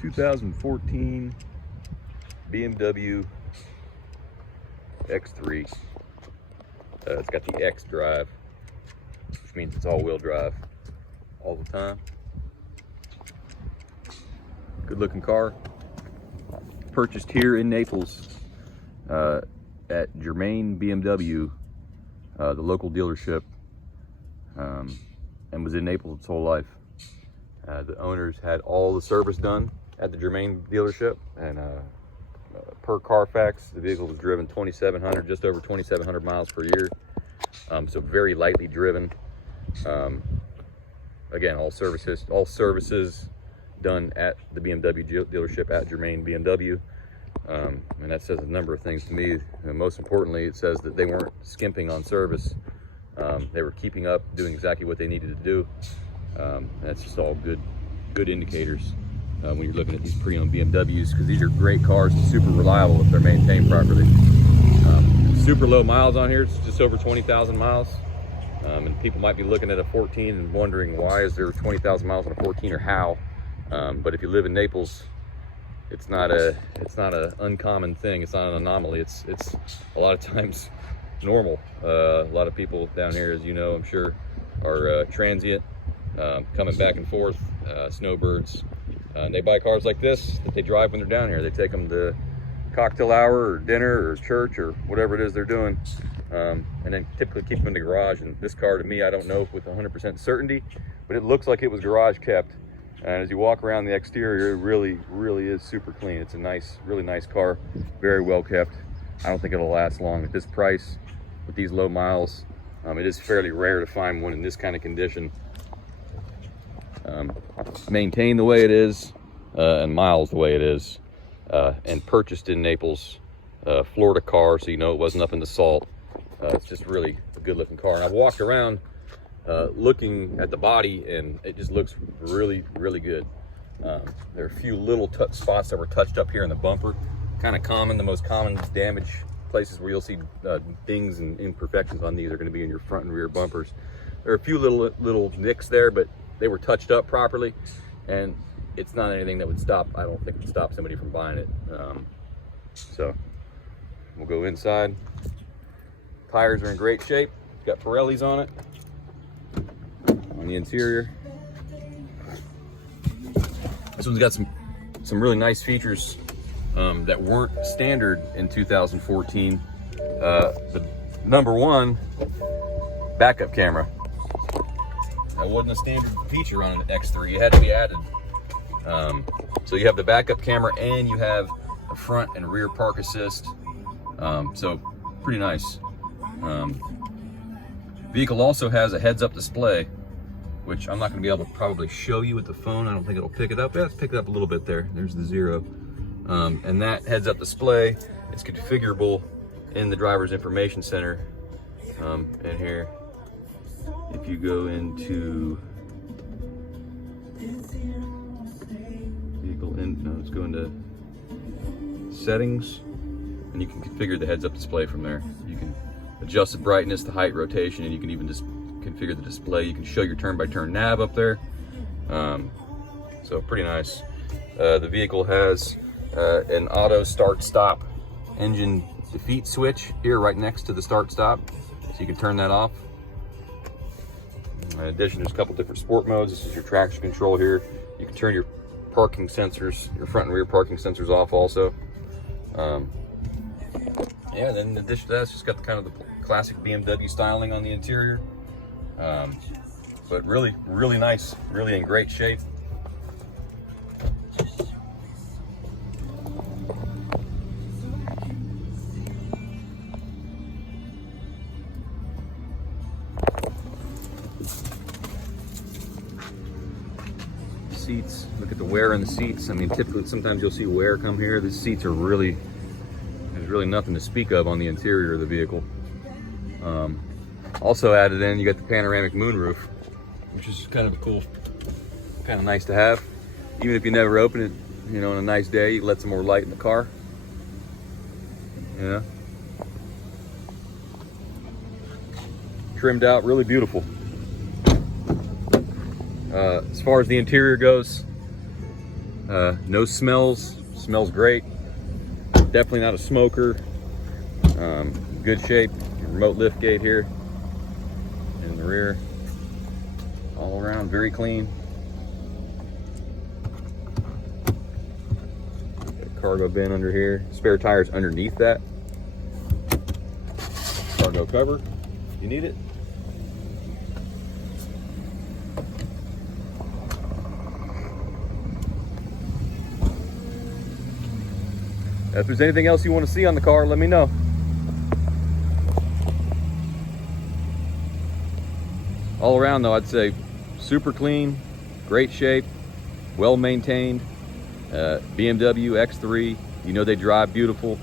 2014 BMW X3. It's got the X drive, which means it's all-wheel drive all the time. Good looking car. Purchased here in Naples at Germain BMW, the local dealership, and was in Naples its whole life. The owners had all the service done at the Germain dealership, and per Carfax, the vehicle was driven 2,700, just over 2,700 miles per year. So very lightly driven. Again, all services done at the BMW dealership at Germain BMW. And that says a number of things to me. And most importantly, it says that they weren't skimping on service. They were keeping up, doing exactly what they needed to do. That's just all good indicators when you're looking at these pre-owned BMWs, because these are great cars and super reliable if they're maintained properly. Super low miles on here. It's just over 20,000 miles. And people might be looking at a 14 and wondering why is there 20,000 miles on a 14 or how. But if you live in Naples, it's not a uncommon thing. It's not an anomaly. It's a lot of times normal. A lot of people down here, as you know, I'm sure, are transient, coming back and forth, snowbirds. And they buy cars like this that they drive when they're down here. They take them to cocktail hour or dinner or church or whatever it is they're doing, and then typically keep them in the garage. And this car, to me, I don't know with 100% certainty, but it looks like it was garage kept. And as you walk around the exterior, it really is super clean. It's a really nice car, very well kept. I don't think it'll last long at this price with these low miles. It is fairly rare to find one in this kind of condition, maintained the way it is, and miles the way it is, and purchased in Naples, Florida car, so you know it wasn't up in the salt. It's just really a good looking car. And I've walked around looking at the body, and it just looks really good. There are a few little spots that were touched up here in the bumper. Kind of common. The most common damage places where you'll see dings and imperfections on these are going to be in your front and rear bumpers. There are a few little nicks there, but they were touched up properly, and it's not anything that would stop, I don't think, would stop somebody from buying it. So we'll go inside. Tires are in great shape. Got Pirellis on it. On the interior, this one's got some really nice features that weren't standard in 2014. The number one, backup camera. That wasn't a standard feature on an X3. It had to be added. So you have the backup camera, and you have a front and rear park assist. So pretty nice. Vehicle also has a heads-up display, which I'm not going to be able to probably show you with the phone. I don't think it'll pick it up. Yeah, it's picked it up a little bit there. There's the 0. And that heads-up display is configurable in the driver's information center. And here, if you go into let's go into settings, and you can configure the heads-up display from there. You can adjust the brightness, the height, rotation, and you can even just configure the display. You can show your turn-by-turn nav up there. So pretty nice. The vehicle has an auto start-stop engine defeat switch here right next to the start-stop, so you can turn that off. In addition, there's a couple different sport modes. This is your traction control here. You can turn your parking sensors, your front and rear parking sensors off also. Yeah, then in addition to that, it's just got the kind of the classic BMW styling on the interior. But really nice, really in great shape. Seats, look at the wear in the seats. I mean, typically, sometimes you'll see wear come here. The seats are there's really nothing to speak of on the interior of the vehicle. Also added in, you got the panoramic moonroof, which is kind of cool, kind of nice to have. Even if you never open it, you know, on a nice day, you let some more light in the car. You know, trimmed out, really beautiful. As far as the interior goes, No smells. Smells great. Definitely not a smoker. Good shape. Remote lift gate here in the rear. All around very clean. Cargo bin under here. Spare tires underneath that. Cargo cover if you need it. If there's anything else you want to see on the car, let me know. All around though, I'd say super clean, great shape, well maintained. BMW X3, you know they drive beautiful.